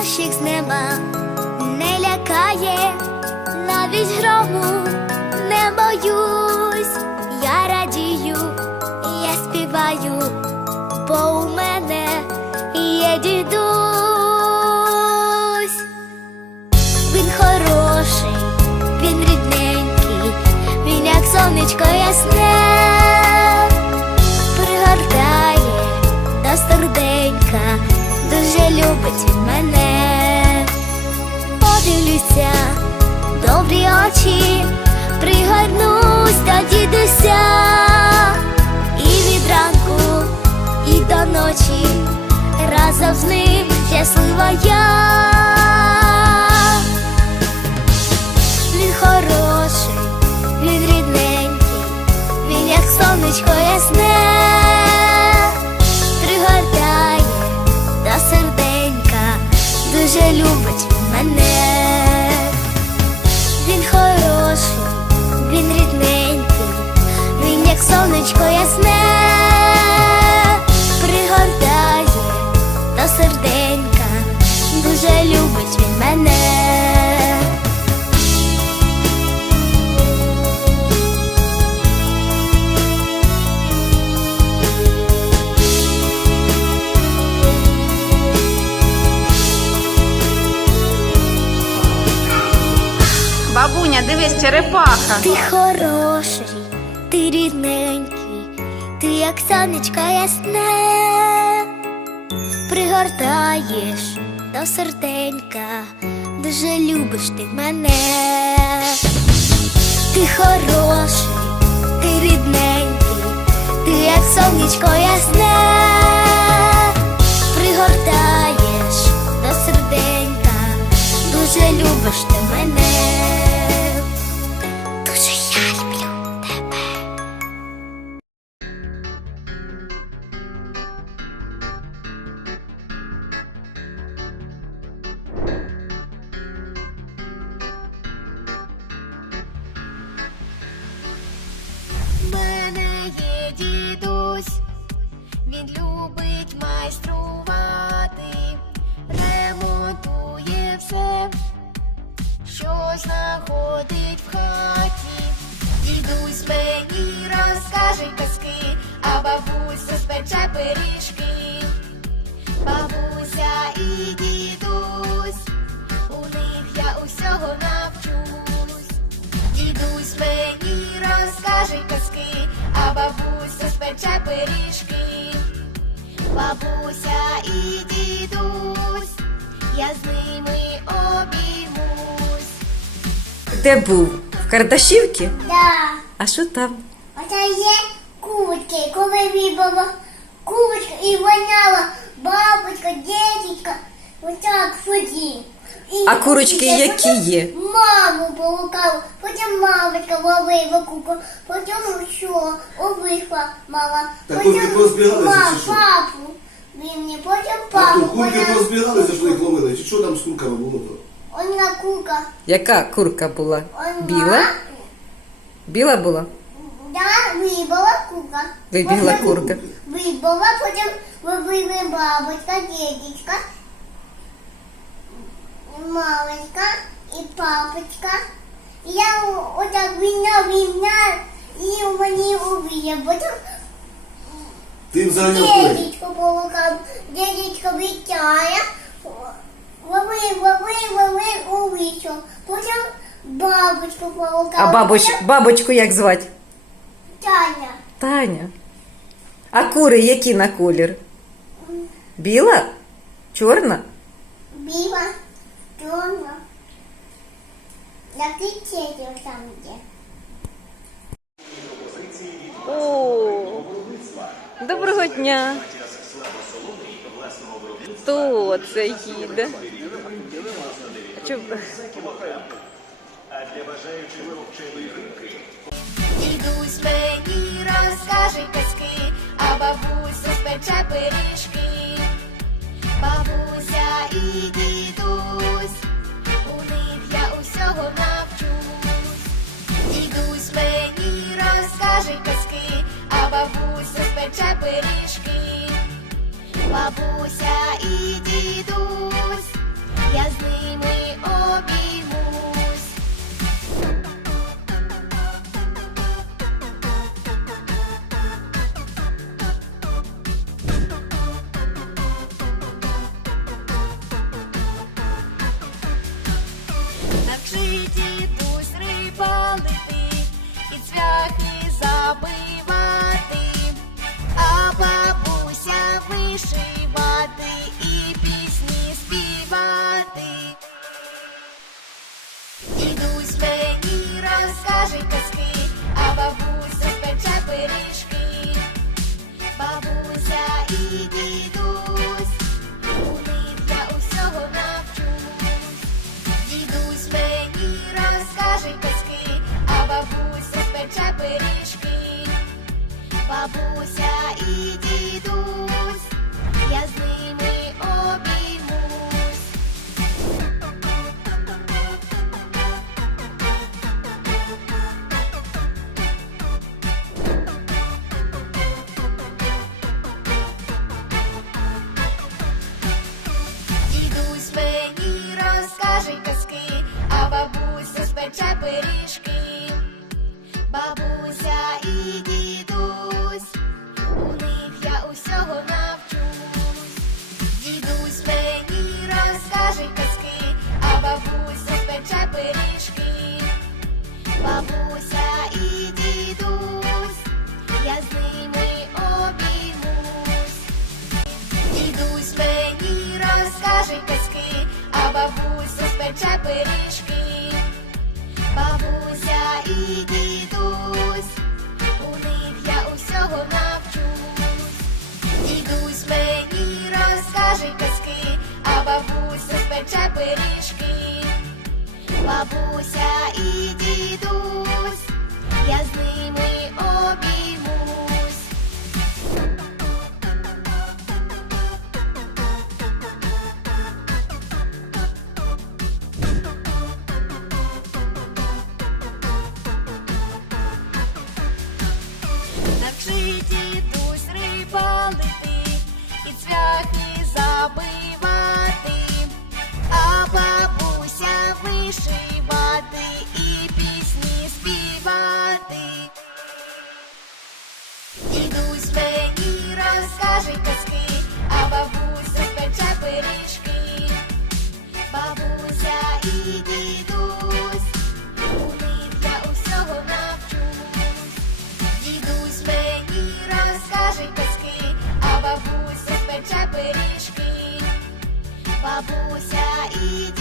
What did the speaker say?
дощик з неба не лякає, навіть грому не боюсь, я радію, я співаю, бо у мене є дідусь. Він хороший, він рідненький, він як сонечко ясне, Подивлюся, добрі очі, пригорнусь до дідуся, і від ранку, і до ночі, разом з ним щаслива я. Він хороший, він рідненький, він як сонечко ясне, дуже любить мене. Як сонечко ясне, пригортає до серденька, дуже любить він мене. Бабуня, дивись, черепаха. Ти хороший, ти рідненький, ти як сонечко ясне, пригортаєш до серденька, дуже любиш ти мене. Ти хороший, ти рідненький, ти як сонечко ясне, пригортаєш до серденька, дуже любиш ти бабуся спече пиріжки. Бабуся і дідусь, я з ними обіймусь. Де був? В Кардашівці? Да, А що там? оце є курки, коли вибила курочка і воняла бабочка, дітечка, отак суді. А курочки і які є? Маму полукала, потім мамочка ловила куку, потім що, обвихла мала. Та потім курки порозбігалися, ма- чи що? папу. Він мені потім А папу. то курки вона- порозбігалися, що їх ловили, чи що там з курками було то? Одна курка. Яка курка була? Одна. Біла? Біла була? Да, вибила курка. Вибігла Потім курка. Вибила, потім вибила бабочка, дідечка, мамочка і папочка. Я отак війна, війна, і мені уб'є. Потім Ти курей. полукав, дідечко витяє, лови, лови, лови, увійшов. Потім бабочку полукав. А бабоч, бабочку як звати? Таня. Таня. А кури які на колір? Біла? Чорна? Біла, чорна. Який цвітів там є? О, доброго дня. Хто це їде? Чоб- Дідусь мені розкаже казки, пиріжки. Бабуся і дідусь, я з ними Бабуся і дідусь, я з ними обіймусь. Дідусь мені розкаже казки, а бабуся спече пиріжки. Бабуся Бабуся і дідусь, я з ними обіймусь. Дідусь мені розкаже казки, а бабуся спече пиріжки. Бабуся і дідусь, у них я усього навчусь. Дідусь мені розкаже казки, а бабуся спече пиріжки. Бабуся і дідусь, я з ними а